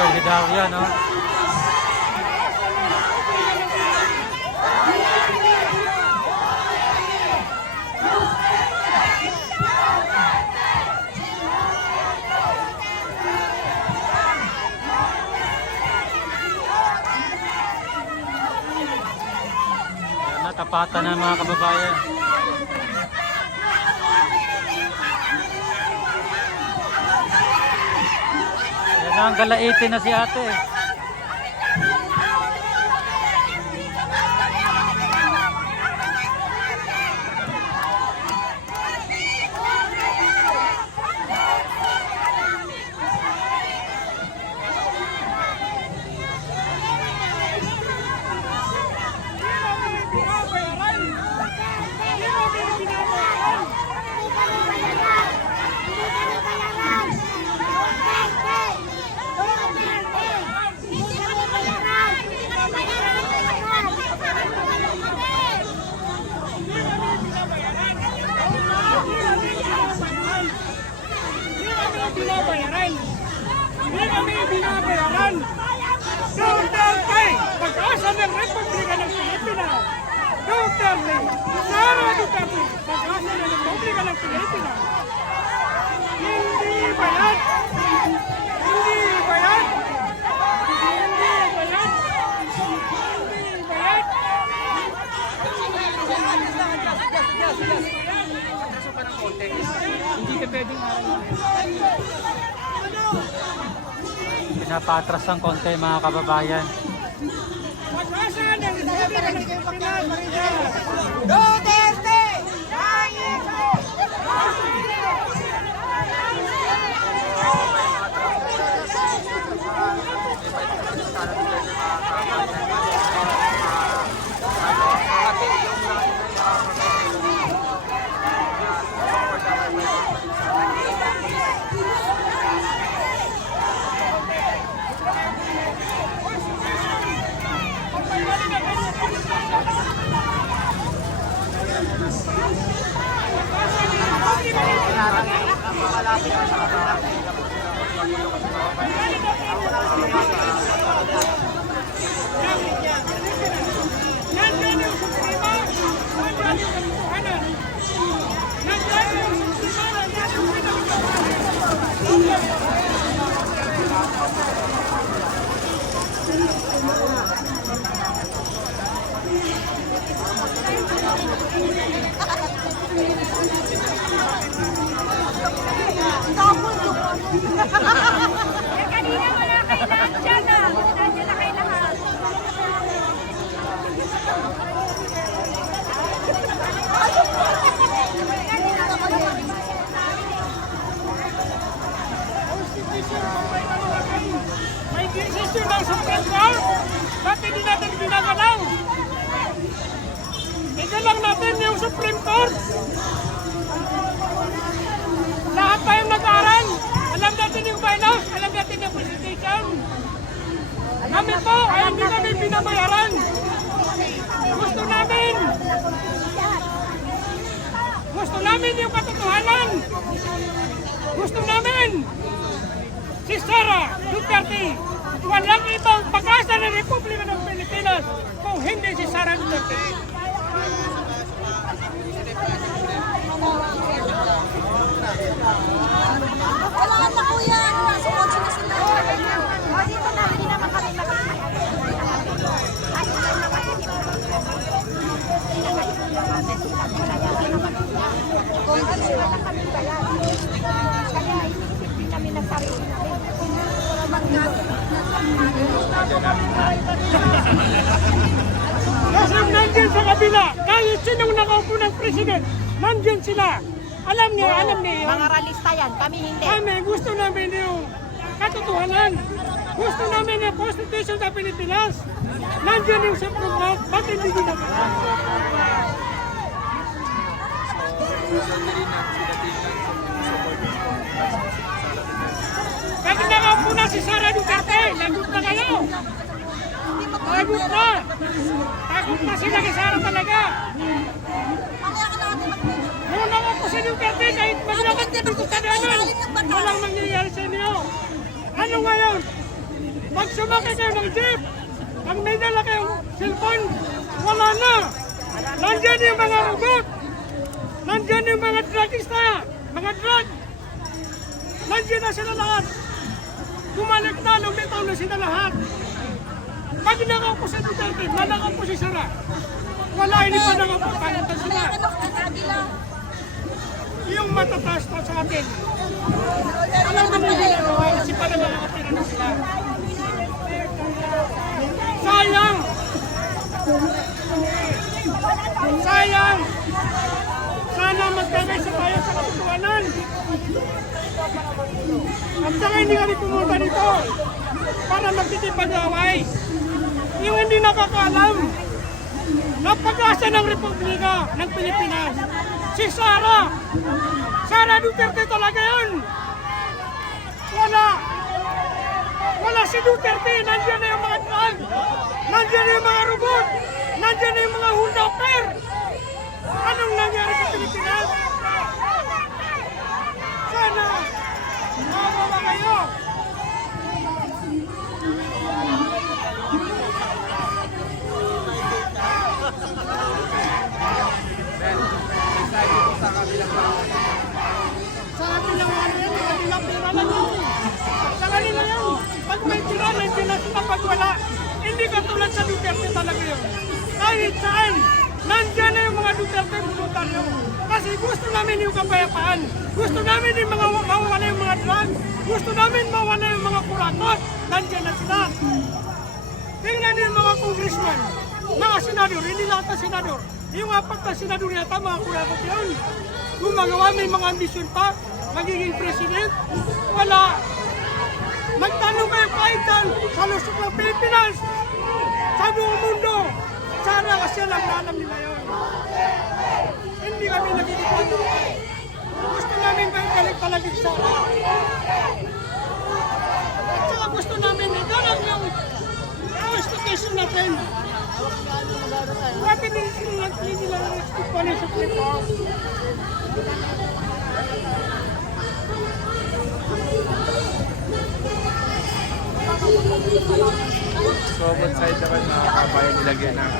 Solidarya, no? Yan, natapatan ng mga kababayan. Yan ang galaitin na si ate. Binabayaran. Hindi kami binabayaran. Duterte, pag-asa ng Republika ng Pilipinas. Duterte, Sara Duterte, pag-asa ng Republika ng Pilipinas. Hindi bayad. Hindi bayad. Hindi bayad. Hindi bayad. Hindi ka pwedeng Pinapatras ng konti mga kababayan. pag-asa ng Republika ng Pilipinas. Duterte! Nandiyan yung suprema, nandiyan yung katotohanan. Nandiyan yung suprema, nandiyan yung pinagkakaroon. Kanina wala kayo lahat dyan ah. Nandiyan na kayo lahat. May decision ng Supreme Court, ba't hindi natin ginagalaw? Igalang natin yung Supreme Court. Lahat tayong nag-aaral, alam natin yung bylaws, alam natin yung presentation. Kami po ay hindi kami binabayaran. Gusto namin yung katotohanan. Gusto namin si Sara Duterte. Walang ibang pag-asa ng Republika ng Pilipinas kung hindi si Sara Duterte. Wala na po yan. Nasa kotse na sila. O, dito na. Hindi naman kami kung kasi wala kami bayan. Kaya inisip din kami ng sarili namin. Kasi nandiyan sa kabila, kahit sinong nakaupo ng president, nandiyan sila. Alam niya yun. Mga ralista yan. Kami hindi. Kami gusto namin yung katotohanan. Gusto namin yung Constitution sa Pilipinas. Nandiyan yung Supreme Court, ba't hindi ginagawa? Bakit nakaupo na si Sara Duterte? Lagot na kayo. Lagot na. Takot na sila kay Sara talaga. Nung nakaupo si Duterte, kahit maglakad ka dito sa danan, walang mangyayari sa inyo. Ano ngayon? Pag sumakay kayo ng jeep, pag may dala kayong cellphone, wala na. Nandyan yung mga robot. Nandyan yung mga drugista, mga drug. Nandyan na sila lahat. Bumalik na, lumitaw na sila lahat. Pag nangaw po sa Duterte, nanangaw po si Sara. Wala, hindi pa nangaw po, pangalan sila. Yung matataas pa sa atin. Alam mo na ginagawa kasi para makakapira na sila. Sayang! Sayang! Sana magkagaysa tayo sa katotohanan. At saka hindi kami pumunta dito para magtitipag-away. Yung hindi nakakaalam na pag-asa ng Republika ng Pilipinas, si Sara Duterte talaga yun. Wala si Duterte. Nandiyan na yung mga drug, nandiyan na yung mga robot, nandiyan na yung mga hundaper. Anong nangyari sa Pilipinas? Sana mawawa kayo. Sa kabilang ano yan, sa kabilang pera lang yun. Sa kanila yan. Pag may tira, nandiyan na sila. Pag wala, hindi katulad sa Duterte talaga yun. Kahit saan, nandiyan na yung mga Duterte pumunta nyo. Kasi gusto namin yung kapayapaan. Gusto namin yung mga mawala yung mga drug. Gusto namin mawala yung mga kurakot. Nandiyan na sila. Tingnan yung mga congressman, mga senador, hindi lahat na senador. Yung apat na senador yata, mga kurakot yun. Gumagawa, may mga ambisyon pa, magiging president. Wala. Magtanong kayo kahit sa lusok ng Pilipinas, sa buong mundo. Sana kasi alam nila yun. Hindi kami nagigipon. Gusto namin balik talaga sa at saka gusto namin idalag yung constitution natin. Bakit hindi nila nag-expect pa ng Supreme Court? So, both side naman mga kabayan nilagyan ng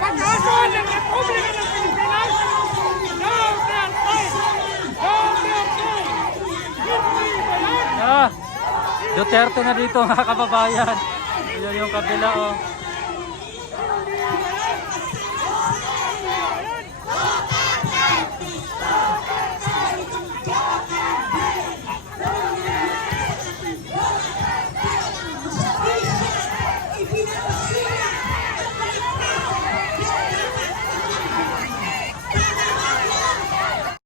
Pag-asa ng Republika ng Pilipinas, Duterte na dito mga kababayan. Yan yung kabila oh.